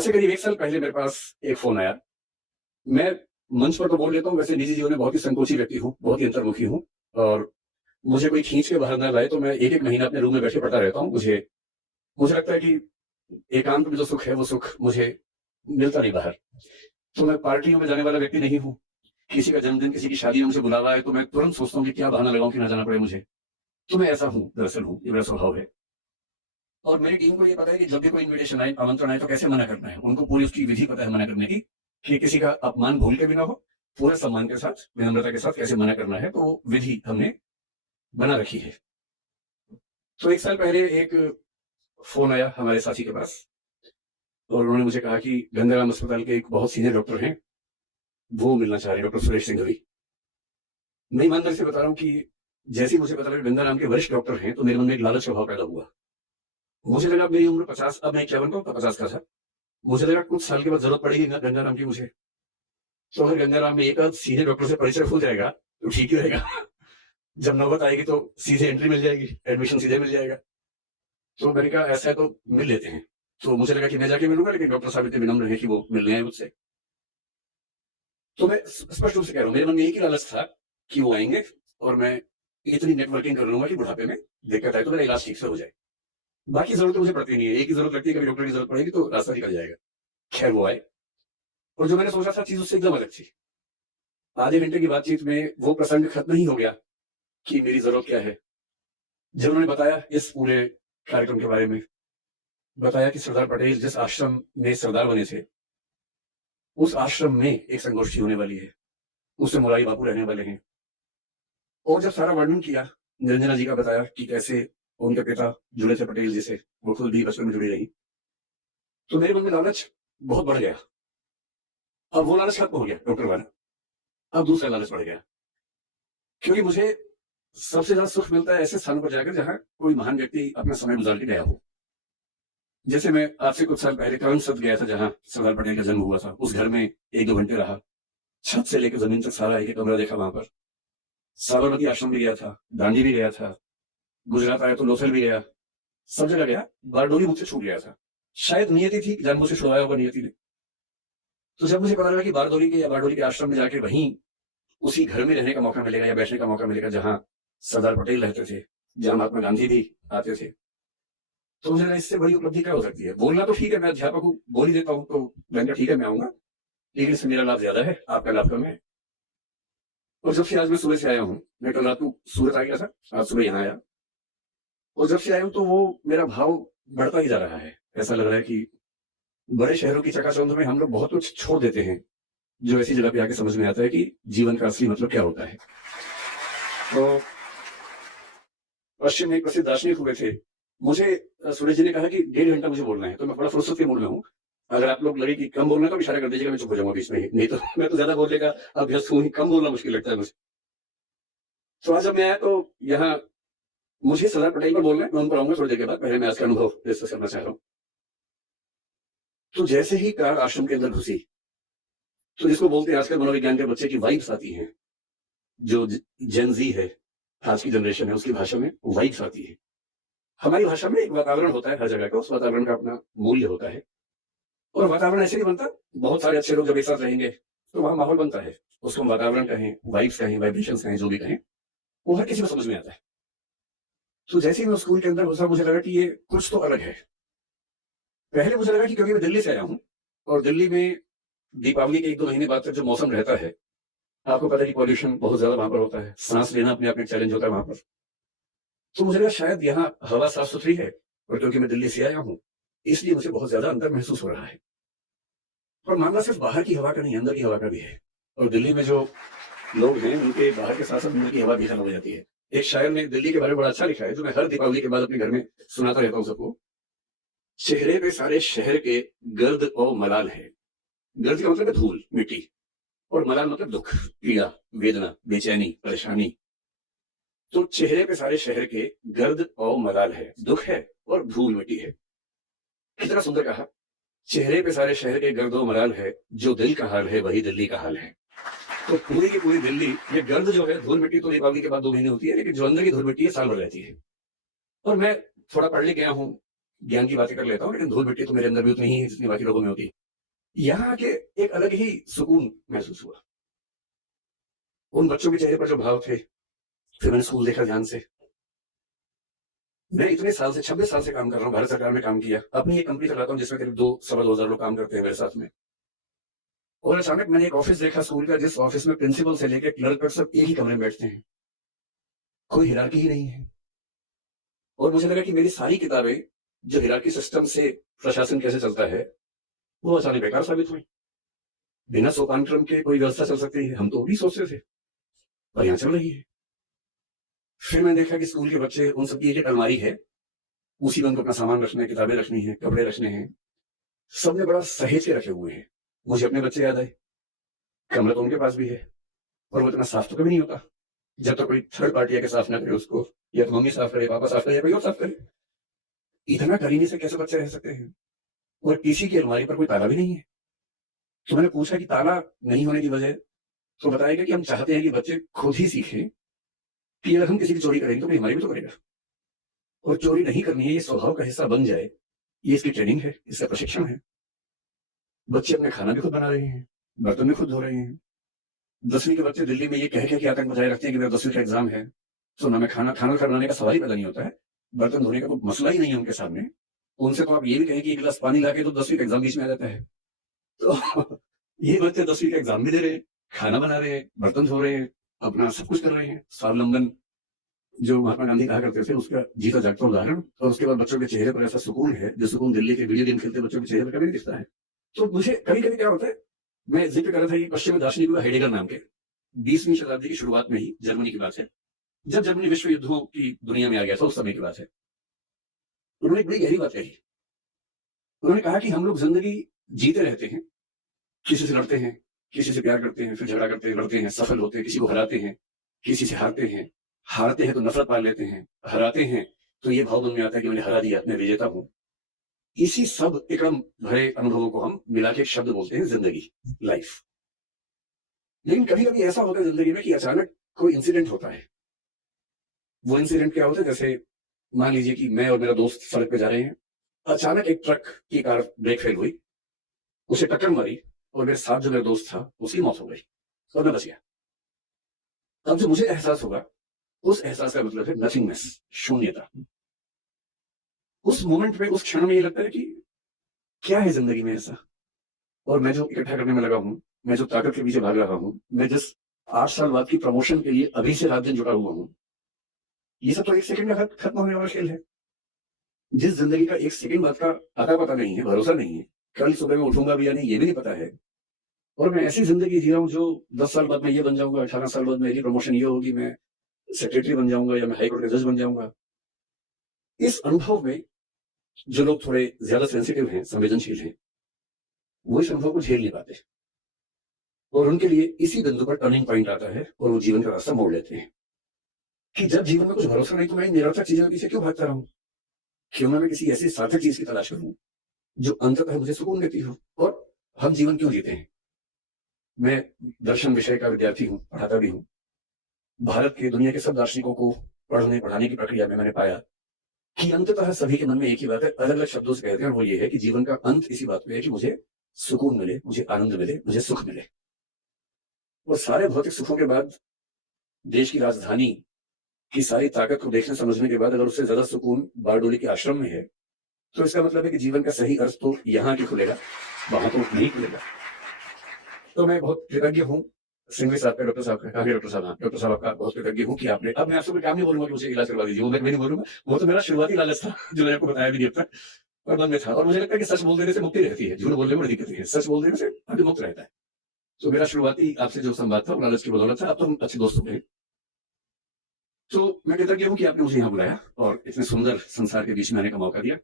इससे करीब 1 साल पहले मेरे पास एक फ़ोन आया। मैं मंच पर तो बोल लेता हूँ, वैसे निजी जीवन में बहुत ही संकोची व्यक्ति हूँ, बहुत ही अंतर्मुखी हूँ और मुझे कोई खींच के बाहर ना लाए तो मैं 1-1 महीना अपने रूम में बैठे पड़ा रहता हूँ। मुझे मुझे लगता है कि एकांत में जो सुख है, वो सुख मुझे मिलता नहीं बाहर। तो मैं पार्टियों में जाने वाला व्यक्ति नहीं हूँ। किसी का जन्मदिन, किसी की शादी में मुझे बुलावा है, तो मैं तुरंत सोचता हूँ कि क्या बहाना लगाऊँ कि ना जाना पड़े मुझे। तो मैं ऐसा हूँ, दरअसल हूँ, ये मेरा स्वभाव है। और मेरी टीम को ये पता है कि जब भी कोई इन्विटेशन आए, आमंत्रण आए तो कैसे मना करना है। उनको पूरी उसकी विधि पता है मना करने की, कि किसी का अपमान भूल के भी ना हो, पूरे सम्मान के साथ, विनम्रता के साथ कैसे मना करना है, तो वो विधि हमने बना रखी है। तो 1 साल पहले एक फ़ोन आया हमारे साथी के पास और उन्होंने मुझे कहा कि गंगाराम अस्पताल के एक बहुत सीनियर डॉक्टर हैं, वो मिलना चाह रहे हैं, डॉक्टर सुरेश सिंघवी। मैं ईमानदारी से बता रहा हूँ कि जैसे ही मुझे पता लगा गंगाराम के वरिष्ठ डॉक्टर हैं, तो मेरे मन में एक लालच का भाव पैदा हुआ। मुझे लगा मेरी उम्र 50, अब मैं 51 का हूँ, तब 50 का था। मुझे लगा कुछ साल के बाद ज़रूरत पड़ेगी ना गंगाराम की मुझे। तो अगर गंगाराम में एक आध सीनियर डॉक्टर से परिचय हो जाएगा, तो ठीक ही रहेगा। जब नौबत आएगी तो सीधे एंट्री मिल जाएगी, एडमिशन सीधे मिल जाएगा। तो मैंने कहा ऐसा है तो मिल लेते हैं। तो मुझे लगा कि मैं जाके मिलूँगा, लेकिन डॉक्टर साहब इतने विनम्र हैं कि वो मिलने आए मुझसे। तो मैं स्पष्ट रूप से कह रहा हूँ, मेरे मन में एक ही लालच था कि वो आएँगे और मैं इतनी नेटवर्किंग कर लूँगा कि बुढ़ापे में दिक्कत आए तो मेरा इलाज ठीक से हो जाए। बाकी ज़रूरतें मुझे पड़ती नहीं है, एक ही ज़रूरत लगती है, कभी डॉक्टर की ज़रूरत पड़ेगी तो रास्ता निकल जाएगा। खैर वो आए और जो मैंने सोचा था चीज़ उससे एकदम अलग थी। आधे घंटे की बातचीत में वो प्रसंग खत्म ही हो गया कि मेरी ज़रूरत क्या है। जब उन्होंने बताया इस पूरे कार्यक्रम के बारे में, बताया कि सरदार पटेल जिस आश्रम में सरदार बने थे, उस आश्रम में एक संगोष्ठी होने वाली है, उसमें मुरारी बापू रहने वाले हैं। और जब सारा वर्णन किया, निरंजना जी का बताया कि कैसे उनके पिता जुड़े थे पटेल जी से, वो खुद भी बचपन में जुड़ी रही। तो मेरे मन में लालच बहुत बढ़ गया। अब वो लालच खत्म हो गया डॉक्टर वाला, अब दूसरा लालच बढ़ गया। क्योंकि मुझे सबसे ज़्यादा सुख मिलता है ऐसे स्थानों पर जाकर जहाँ कोई महान व्यक्ति अपना समय गुज़ार के गया हो। जैसे मैं आज से कुछ साल पहले करमसद गया था जहाँ सरदार पटेल का जन्म हुआ था। उस घर में 1-2 घंटे रहा। छत से लेकर ज़मीन तक सारा एक-एक कमरा देखा वहाँ पर। साबरमती आश्रम भी गया था, दांडी भी गया था, गुजरात आया तो लोथल भी गया। सब जगह गया, बारडोली मुझसे छूट गया था। शायद नियति थी, जानबूझ से छुड़वाया होगा नियति ने। तो जब मुझे पता लगा कि बारडोली के या बारडोली के आश्रम में जाके वहीं उसी घर में रहने का मौका मिलेगा या बैठने का मौका मिलेगा जहाँ सरदार पटेल रहते थे, जहाँ महात्मा गांधी भी आते थे। तो मुझे लगा इससे बड़ी उपलब्धि क्या हो सकती है? बोलना तो ठीक है, मैं अध्यापक हूँ, बोल ही देता हूँ, तो मैंने कहा ठीक है मैं आऊँगा, लेकिन इससे मेरा लाभ ज़्यादा है, आपका लाभ कम है। और जब से आज मैं सुबह से आया हूँ, मैं कल रात को सूरत आ गया था, आज सुबह यहाँ आया और जब से आया हूँ तो वो मेरा भाव बढ़ता ही जा रहा है। ऐसा लग रहा है कि बड़े शहरों की चकाचौंध में हम लोग बहुत कुछ छोड़ देते हैं, जो ऐसी जगह पे आके समझ में आता है कि जीवन का असली मतलब क्या होता है। तो पश्चिम में एक प्रसिद्ध दार्शनिक हुए थे। मुझे सूरज जी ने कहा कि 1.5 घंटा मुझे बोलना है, तो मैं बड़ा फुर्सत के मूड में हूँ। अगर आप लोग लगे कि कम बोलना है तो इशारा कर दीजिएगा, मैं चुप हो जाऊँगा बीच में ही। नहीं तो मैं तो ज़्यादा बोलने का अभ्यस्त हूँ ही, कम बोलना मुश्किल लगता है मुझे। तो आज जब मैं आया तो यहाँ मुझे सरदार पटेल पर बोलना है, मैं उन पर आऊँगा थोड़ी देर के बाद। पहले मैं आज का अनुभव डिस्कस करना चाह रहा हूँ। तो जैसे ही कार आश्रम के अंदर घुसी, तो जिसको बोलते हैं आजकल मनोविज्ञान के बच्चे की वाइब्स आती हैं, जो जेन ज़ी है, आज की जनरेशन है, उसकी भाषा में वाइब्स आती है। हमारी भाषा में एक वातावरण होता है हर जगह का, उस वातावरण का अपना मूल्य होता है और वातावरण ऐसे नहीं बनता, बहुत सारे अच्छे लोग जब एक साथ रहेंगे, तो वहाँ माहौल बनता है। उसको हम वातावरण कहें, वाइब्स कहें, वाइब्रेशंस कहें, जो भी कहें, वो हर किसी को समझ में आता है। तो जैसे ही मैं स्कूल के अंदर घुसा, मुझे लगा कि ये कुछ तो अलग है। पहले मुझे लगा कि क्योंकि मैं दिल्ली से आया हूँ और दिल्ली में दीपावली के 1-2 महीने बाद तक जो मौसम रहता है, आपको पता है कि पॉल्यूशन बहुत ज़्यादा वहाँ पर होता है, सांस लेना अपने आप में एक चैलेंज होता है वहाँ पर। तो मुझे लगा शायद यहाँ हवा साफ-सुथरी है और क्योंकि मैं दिल्ली से आया हूँ, इसलिए मुझे बहुत ज़्यादा अंतर महसूस हो रहा है। और मामला सिर्फ बाहर की हवा का नहीं, अंदर की हवा का भी है। और दिल्ली में जो लोग हैं, उनके बाहर के साथ-साथ अंदर की हवा भी खत्म हो जाती है। एक शायर ने दिल्ली के बारे में बड़ा अच्छा लिखा है, जो मैं हर दीपावली के बाद अपने घर में सुनाता रहता हूँ सबको। चेहरे पे सारे शहर के गर्द और मलाल है। गर्द का मतलब है धूल, मिट्टी और मलाल मतलब दुःख, पीड़ा, वेदना, बेचैनी, परेशानी। तो चेहरे पे सारे शहर के गर्द और मलाल है, दुःख है और धूल मिट्टी है। कितना सुंदर कहा। चेहरे पे सारे शहर के गर्द और मलाल है, जो दिल का हाल है वही दिल्ली का हाल है। तो पूरी की पूरी दिल्ली, ये गर्द जो है, धूल मिट्टी तो दीपावली के बाद 2 महीने होती है, लेकिन जो अंदर की धूल मिट्टी है साल भर रहती है। और मैं थोड़ा पढ़ लिख गया हूँ, ज्ञान की बातें कर लेता हूँ, लेकिन धूल मिट्टी तो मेरे अंदर भी उतनी ही है जितनी बाकी लोगों में होती है। यहाँ आके एक अलग ही सुकून महसूस हुआ। उन बच्चों के चेहरे पर जो भाव थे, फिर मैंने स्कूल देखा ध्यान से। मैं इतने साल से 26 साल से काम कर रहा हूँ, भारत सरकार में काम किया। अपनी एक कंपनी चलाता हूँ जिसमें करीब 2 सवा 2 हज़ार लोग काम करते हैं मेरे साथ में। और अचानक मैंने एक ऑफिस देखा स्कूल का, जिस ऑफिस में प्रिंसिपल से लेकर क्लर्क तक सब एक ही कमरे में बैठते हैं। कोई हिरार्की ही नहीं है। और मुझे लगा कि मेरी सारी किताबें जो हिरार्की सिस्टम से प्रशासन कैसे चलता है, वो अचानक बेकार साबित हुई। बिना सोपान क्रम के कोई व्यवस्था चल सकती है, हम तो भी सोचते थे, पर यहाँ चल रही है। फिर मैंने देखा कि स्कूल के बच्चे, उन सबकी एक अलमारी है, उसी में उनको अपना सामान रखना है, किताबें रखनी है, कपड़े रखने हैं, सबने बड़ा सहेज के रखे हुए हैं। मुझे अपने बच्चे याद आए। कमरा तो उनके पास भी है, और वो इतना साफ तो कभी नहीं होता जब तक कोई थर्ड पार्टी आके साफ ना करे उसको, या तो मम्मी साफ करे, पापा साफ करे, या कोई और साफ करे। इतना करीने से कैसे बच्चे रह सकते हैं? और किसी की अलमारी पर कोई ताला भी नहीं है। तो मैंने पूछा कि ताला नहीं होने की वजह, तो बताया गया कि हम चाहते हैं कि बच्चे खुद ही सीखें कि अगर हम किसी की चोरी करेंगे तो कोई हमारी भी तो करेगा, और चोरी नहीं करनी है, ये स्वभाव का हिस्सा बन जाए। ये इसकी ट्रेनिंग है, इसका प्रशिक्षण है। बच्चे अपने खाना भी खुद बना रहे हैं, बर्तन भी खुद धो रहे हैं। 10वीं के बच्चे दिल्ली में ये कह के आतंक बजाय रखते हैं कि मेरा 10वीं का एग्जाम है, तो ना मैं खाना बनाने का सवाल ही पैदा नहीं होता है, बर्तन धोने का तो मसला ही नहीं है उनके सामने। उनसे तो आप ये भी कहें कि एक गिलास पानी लाके, तो 10वीं का एग्जाम बीच में आ जाता है। तो ये बच्चे 10वीं का एग्जाम भी दे रहे हैं, खाना बना रहे हैं, बर्तन धो रहे हैं, अपना सब कुछ कर रहे हैं। स्वावलंबन जो महात्मा गांधी कहा करते थे, उसका जीता जागता उदाहरण। और उसके बाद बच्चों के चेहरे पर ऐसा सुकून है जो सुकून दिल्ली के वीडियो गेम खेलते बच्चों के चेहरे पर कभी नहीं दिखता है। तो मुझे कभी कभी क्या होता है, मैं जिक्र कर रहा था कि पश्चिमी दार्शनिक हुआ हेडेगर नाम के, 20वीं शताब्दी की शुरुआत में ही, जर्मनी की बात है, जब जर्मनी विश्व युद्धों की दुनिया में आ गया था, उस समय की बात है। उन्होंने एक बड़ी गहरी बात कही। उन्होंने कहा कि हम लोग जिंदगी जीते रहते हैं, किसी से लड़ते हैं, किसी से प्यार करते हैं, फिर झगड़ा करते हैं, लड़ते हैं, सफल होते हैं, किसी को हराते हैं, किसी से हारते हैं तो नफरत पाल लेते हैं, हराते हैं तो ये भाव मन में आता है कि मैंने हरा दिया, मैं विजेता हूं। इसी सब एकदम भरे अनुभवों को हम मिला के एक शब्द बोलते हैं जिंदगी, लाइफ। लेकिन कभी कभी ऐसा होता है जिंदगी में कि अचानक कोई इंसिडेंट होता है। वो इंसिडेंट क्या होता है, जैसे मान लीजिए कि मैं और मेरा दोस्त सड़क पे जा रहे हैं, अचानक एक ट्रक की कार ब्रेक फेल हुई, उसे टक्कर मारी, और मेरे साथ जो मेरा दोस्त था उसकी मौत हो गई, और मैं बच गया। अब जो मुझे एहसास होगा, उस एहसास का मतलब है नथिंगनेस, शून्यता। उस मोमेंट में, उस क्षण में ये लगता है कि क्या है जिंदगी में ऐसा। और मैं जो इकट्ठा करने में लगा हूं, मैं जो ताकत के पीछे भाग रहा हूं, मैं जिस 8 साल बाद की प्रमोशन के लिए अभी से रात दिन जुटा हुआ हूं, ये सब तो एक सेकंड में खत्म होने वाला खेल है। जिस जिंदगी का एक सेकंड बाद का अता पता नहीं है, भरोसा नहीं है, कल सुबह में उठूंगा भी या नहीं ये भी नहीं पता है, और मैं ऐसी जिंदगी जी रहा हूं जो 10 साल बाद मैं ये बन जाऊंगा, 18 साल बाद मेरी प्रमोशन ये होगी, मैं सेक्रेटरी बन जाऊंगा, या मैं हाईकोर्ट का जज बन जाऊंगा। इस अनुभव में जो लोग थोड़े ज्यादा सेंसिटिव हैं, संवेदनशील हैं, वो इस अनुभव को झेल नहीं पाते, और उनके लिए इसी बिंदु पर टर्निंग पॉइंट आता है, और वो जीवन का रास्ता मोड़ लेते हैं कि जब जीवन में कुछ भरोसा नहीं, तो मैं निरर्थक चीजों के पीछे क्यों भागता रहूं? क्यों ना मैं किसी ऐसी सार्थक चीज की तलाश करूं जो अंततः मुझे सुकून देती हो। और हम जीवन क्यों जीते हैं? मैं दर्शन विषय का विद्यार्थी हूं, पढ़ाता भी हूं। भारत के, दुनिया के सब दार्शनिकों को पढ़ाने की प्रक्रिया में मैंने पाया कि अंततः सभी के मन में एक ही बात है, अलग अलग शब्दों से कहते हैं, और वो ये है कि जीवन का अंत इसी बात में है कि मुझे सुकून मिले, मुझे आनंद मिले, मुझे सुख मिले। और सारे भौतिक सुखों के बाद, देश की राजधानी की सारी ताकत को देखने समझने के बाद, अगर उससे ज्यादा सुकून बारडोली के आश्रम में है, तो इसका मतलब है कि जीवन का सही अर्थ तो यहाँ की खुलेगा, वहां तो नहीं खुलेगा। तो मैं बहुत कृतज्ञ हूँ सिंघवी साहब का, डॉक्टर साहब का, काफी डॉक्टर साहब, डॉक्टर साहब आपका बहुत कृतज्ञ हूँ कि आपने, अब मैं आपसे कोई काम नहीं बोलूंगा कि मुझे इलाज करवा दीजिए, वो मैं नहीं बोलूंगा, वो तो मेरा शुरुआती लालच था जो मैंने आपको बताया भी नहीं था, और मन में था। और मुझे लगता है कि सच बोल देने से मुक्ति रहती है, झूठ बोलने में बड़ी दिक्कत है, सच बोल देने से आदमी मुक्त रहता है। तो मेरा शुरुआती आपसे जो संवाद था वो लालच की बदौलत था, अब तो हम अच्छे दोस्त हो गए। तो मैं कृतज्ञ हूँ कि आपने मुझे यहाँ बुलाया और इतने सुंदर संसार के बीच में आने का मौका दिया।